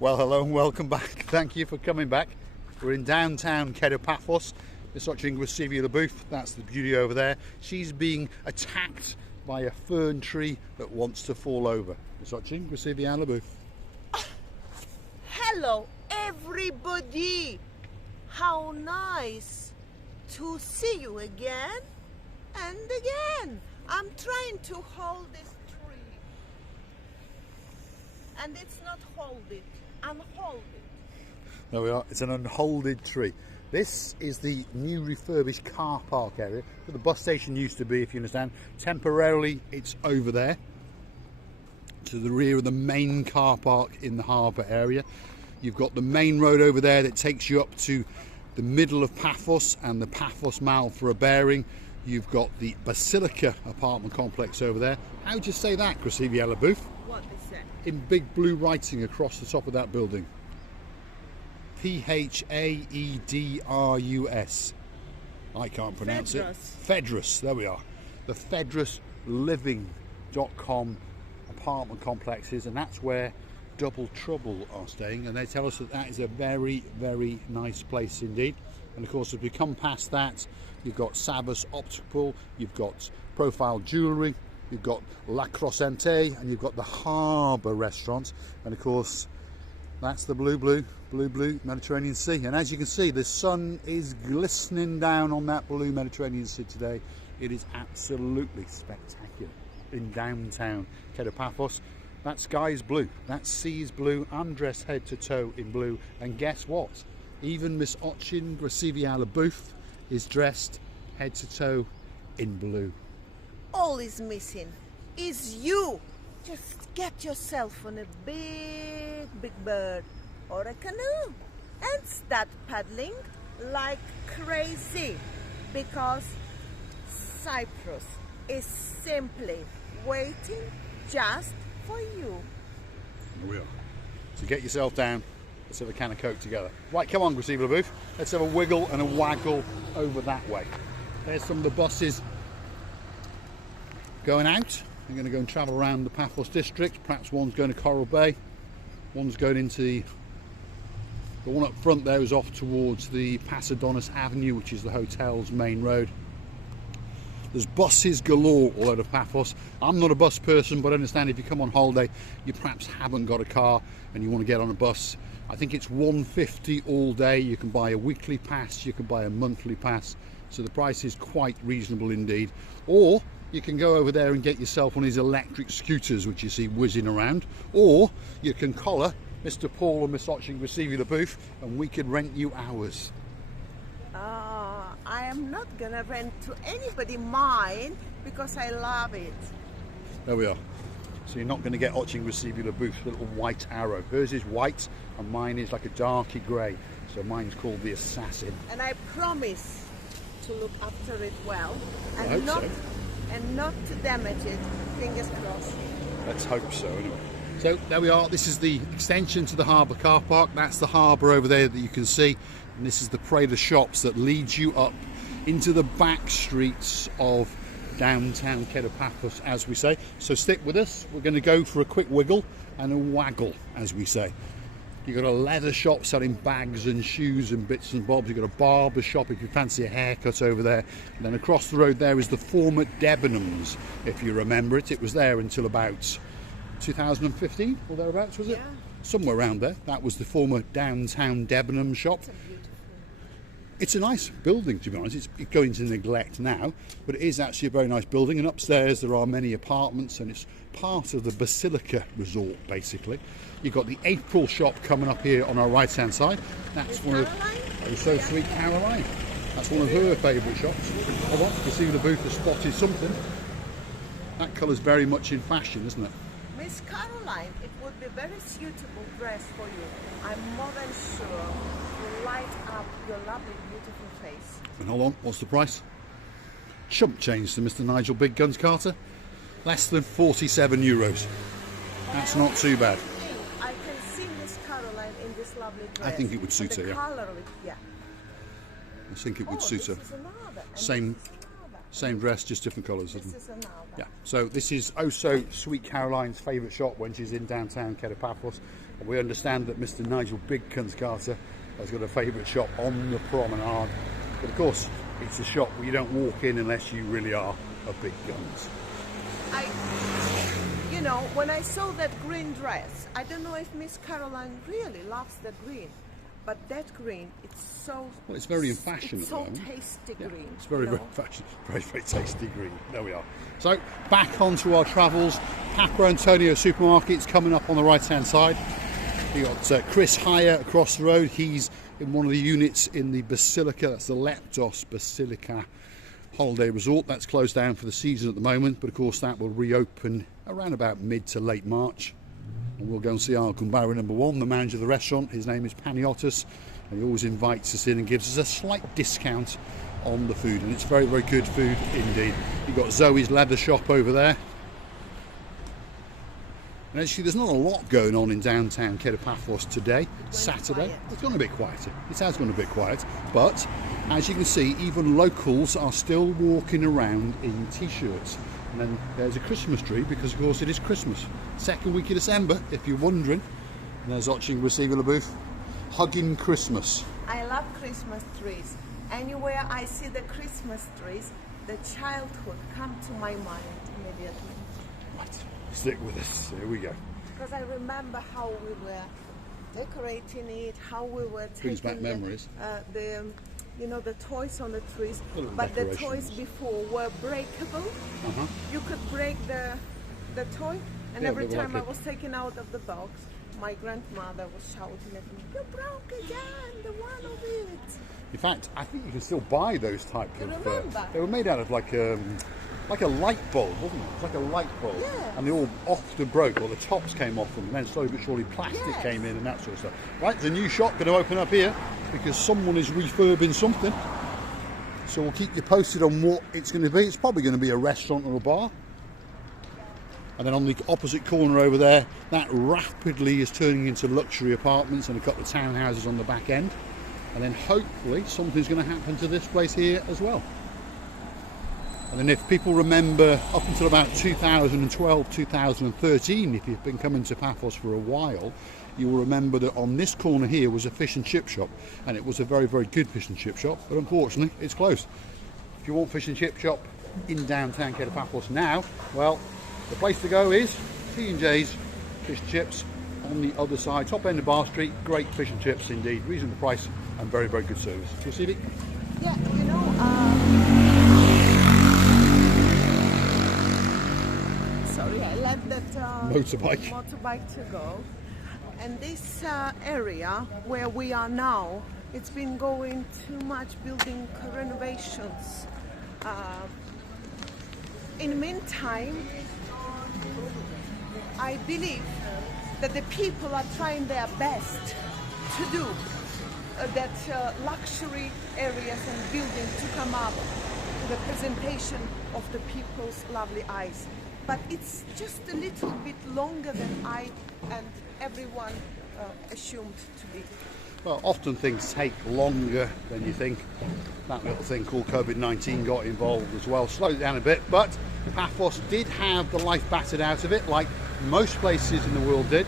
Well, hello and welcome back. Thank you for coming back. We're in downtown Paphos. We're watching Grisivia the booth. That's the beauty over there. She's being attacked by a fern tree that wants to fall over. We're watching Grisivia the booth. Hello, everybody. How nice to see you again and again. I'm trying to hold this tree, and it's not holding. Unhold it. There we are. It's an unholded tree. This is the new refurbished car park area where the bus station used to be, if you understand. Temporarily, it's over there to the rear of the main car park in the harbour area. You've got the main road over there that takes you up to the middle of Paphos and the Paphos Mall for a bearing. You've got the Basilica apartment complex over there. How would you say that, Grisivia booth? What is that? In big blue writing across the top of that building. Paphos. I can't pronounce it. Fedrus, there we are. The FedrusLiving.com apartment complexes, and that's where Double Trouble are staying, and they tell us that that is a very, very nice place indeed. And of course, as we come past that, you've got Sabas Optical, you've got Profile Jewellery, you've got La Crossente, and you've got the Harbour restaurant, and of course that's the blue Mediterranean Sea. And as you can see, the sun is glistening down on that blue Mediterranean Sea today. It is absolutely spectacular in downtown Paphos. That sky is blue, that sea is blue. I'm dressed head to toe in blue, and guess what? Even Miss Ochin Grisivia booth is dressed head to toe in blue. All is missing is you. Just get yourself on a big bird or a canoe and start paddling like crazy, because Cyprus is simply waiting just for you. Here we are. So get yourself down. Let's have a can of Coke together. Right, come on, Grisivia booth. Let's have a wiggle and a waggle over that way. There's some of the buses going out. They're going to go and travel around the Paphos district. Perhaps one's going to Coral Bay, one's going into the one up front there is off towards the Pasodonis Avenue, which is the hotel's main road. There's buses galore all over Paphos. I'm not a bus person, but I understand if you come on holiday, you perhaps haven't got a car and you want to get on a bus. I think it's $150 all day. You can buy a weekly pass, you can buy a monthly pass, so the price is quite reasonable indeed. Or you can go over there and get yourself one of these electric scooters which you see whizzing around, or you can collar Mr. Paul and Miss Ochin Grisivia the booth and we could rent you ours. I am not gonna rent to anybody mine because I love it. There we are. So you're not going to get Ochin Grisivia the booth with a little white arrow. Hers is white and mine is like a darky grey. So mine's called the Assassin. And I promise to look after it well and I hope so. And not to damage it. Fingers crossed. Let's hope so anyway. So there we are. This is the extension to the harbour car park. That's the harbour over there that you can see. And this is the parade of shops that leads you up into the back streets of downtown Paphos, as we say. So stick with us. We're going to go for a quick wiggle and a waggle, as we say. You've got a leather shop selling bags and shoes and bits and bobs. You've got a barber shop if you fancy a haircut over there. And then across the road there is the former Debenhams, if you remember it. It was there until about 2015 or thereabouts, was it? Yeah. Somewhere around there. That was the former downtown Debenhams shop. It's a nice building, to be honest. It's going to neglect now, but it is actually a very nice building. And upstairs there are many apartments, and it's part of the Basilica resort, basically. You've got the April shop coming up here on our right-hand side. That's one of so sweet Caroline. That's one of her favourite shops. Hold on, you see the booth has spotted something. That colour's very much in fashion, isn't it? Miss Caroline, it would be a very suitable dress for you. I'm more than sure will light up your lovely, beautiful face. And hold on, what's the price? Chump change to Mr. Nigel Big Guns Carter. Less than €47. That's not too bad. I can see Miss Caroline in this lovely dress. I think it would suit her, the yeah. colour of it, yeah. I think it would suit her. This is another, and Same. this is another. Same dress, just different colours. This is another. Yeah. So this is also Sweet Caroline's favourite shop when she's in downtown Paphos. And we understand that Mr. Nigel Big Cuns Carter has got a favourite shop on the promenade. But of course, it's a shop where you don't walk in unless you really are a big guns. You know, when I saw that green dress, I don't know if Miss Caroline really loves the green, but that green, it's so... Well, it's very in fashion it's at the so moment. tasty green. It's very, you know? very fashion, very, very tasty green. There we are. So, back onto our travels. Papa Antonio Supermarket's coming up on the right-hand side. You got Chris Hire across the road. He's in one of the units in the Basilica. That's the Leptos Basilica Holiday Resort. That's closed down for the season at the moment, but of course that will reopen around about mid to late March. And we'll go and see our Gumbara number one, the manager of the restaurant. His name is Paniotis, and he always invites us in and gives us a slight discount on the food, and it's very, very good food indeed. You've got Zoe's leather shop over there. And actually there's not a lot going on in downtown Paphos today, Saturday. Quiet. It's gone a bit quieter. It has gone a bit quiet, but as you can see, even locals are still walking around in t-shirts. And then there's a Christmas tree, because of course it is Christmas. Second week of December, if you're wondering. And there's Oching Receiver booth, hugging Christmas. I love Christmas trees. Anywhere I see the Christmas trees, the childhood come to my mind immediately. Right, stick with us. Here we go. Because I remember how we were decorating it, how we were Brings back taking memories. you know, the toys on the trees. Little But the decorations. toys before were breakable. You could break the toy, and Yeah, every but time like I was taken out of the box, my grandmother was shouting at me, "You broke again, the one of it." In fact, I think you can still buy those type You of... remember? they were made out of like a light bulb, wasn't it? It's like a light bulb. Yeah. And they all often broke, or the tops came off them, and then slowly but surely plastic Yes. came in and that sort of stuff. Right, there's a new shop going to open up here because someone is refurbing something. So we'll keep you posted on what it's going to be. It's probably going to be a restaurant or a bar. And then on the opposite corner over there, that rapidly is turning into luxury apartments and a couple of townhouses on the back end. And then hopefully something's going to happen to this place here as well. And then if people remember up until about 2012, 2013, if you've been coming to Paphos for a while, you will remember that on this corner here was a fish and chip shop, and it was a very, very good fish and chip shop, but unfortunately it's closed. If you want fish and chip shop in downtown Paphos now, well, the place to go is T&J's Fish and Chips on the other side, top end of Bar Street. Great fish and chips indeed, reasonable price and very, very good service. Do you see it? Yeah, you know, sorry, I let that motorbike to go. And this area where we are now, it's been going too much building renovations. In the meantime, I believe that the people are trying their best to do that luxury areas and buildings to come up to the presentation of the people's lovely eyes. But it's just a little bit longer than I and everyone assumed to be. Well, often things take longer than you think. That little thing called COVID-19 got involved as well, slowed it down a bit, but Paphos did have the life battered out of it, like most places in the world did.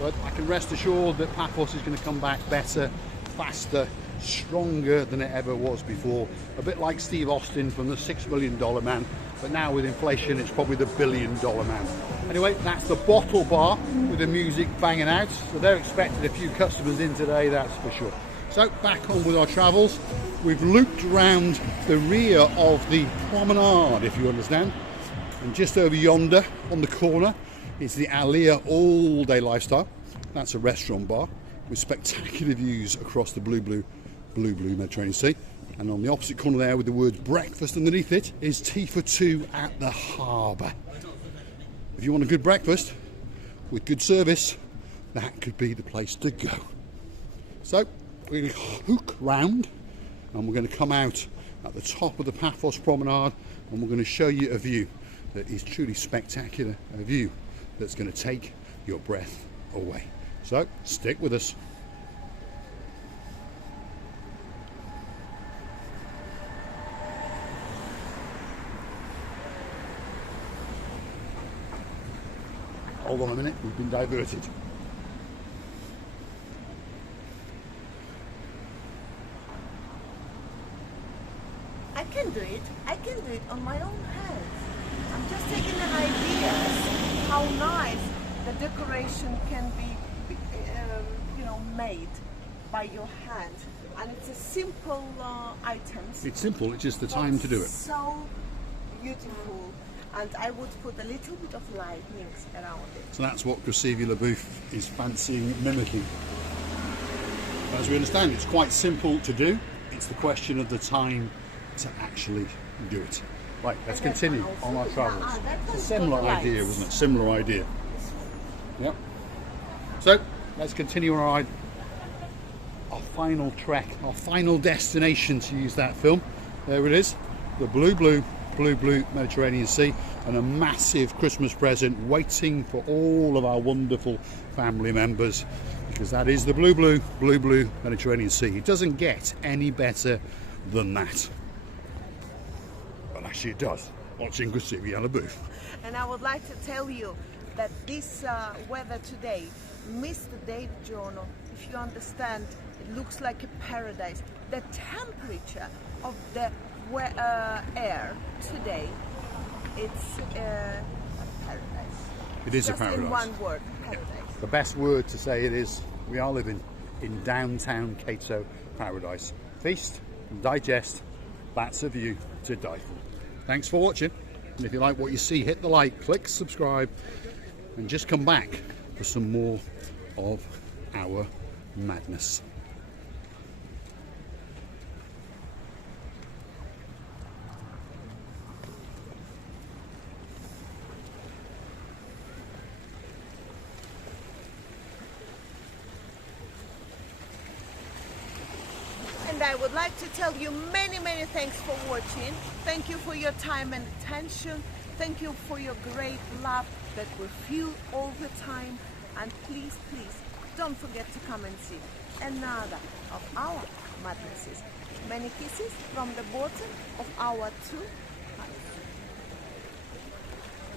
But I can rest assured that Paphos is going to come back better, faster, stronger than it ever was before. A bit like Steve Austin from the $6 Million Man, but now with inflation it's probably the $1 billion man. Anyway, that's the bottle bar with the music banging out, so they're expecting a few customers in today, that's for sure. So back on with our travels. We've looped around the rear of the promenade, if you understand, and just over yonder on the corner is the Aliyah All Day Lifestyle. That's a restaurant bar with spectacular views across the blue Mediterranean Sea. And on the opposite corner there with the words breakfast underneath it is Tea for Two at the Harbour. If you want a good breakfast with good service, that could be the place to go. So we're going to hook round and we're going to come out at the top of the Paphos Promenade and we're going to show you a view that is truly spectacular, a view that's going to take your breath away. So stick with us. Hold on a minute, we've been diverted. I can do it. I can do it on my own hands. I'm just taking an idea how nice the decoration can be, made by your hand. And it's a simple items. It's simple, it's just the time to do it. So beautiful. And I would put a little bit of lightnings around it. So that's what Grévy LeBouf is fancying mimicking. As we understand, it's quite simple to do. It's the question of the time to actually do it. Right, let's continue on our travels. It's a similar idea, wasn't it? Similar idea. Yep. So let's continue on our final trek, our final destination, to use that film. There it is, the blue Mediterranean Sea, and a massive Christmas present waiting for all of our wonderful family members, because that is the blue Mediterranean Sea. It doesn't get any better than that. Well, actually it does, watching Grévy LeBouf. And I would like to tell you that this weather today, Mr. Dave Journal, if you understand, it looks like a paradise. The temperature of the air today, it's a paradise. It is just a paradise. In one word, paradise. Yeah. The best word to say it is, we are living in downtown Cato paradise. Feast and digest, that's a view to die for. Thanks for watching, and if you like what you see, hit the like, click subscribe, and just come back for some more of our madness. And I would like to tell you many thanks for watching. Thank you for your time and attention. Thank you for your great love that we feel all the time. And please, don't forget to come and see another of our madnesses. Many kisses from the bottom of our 2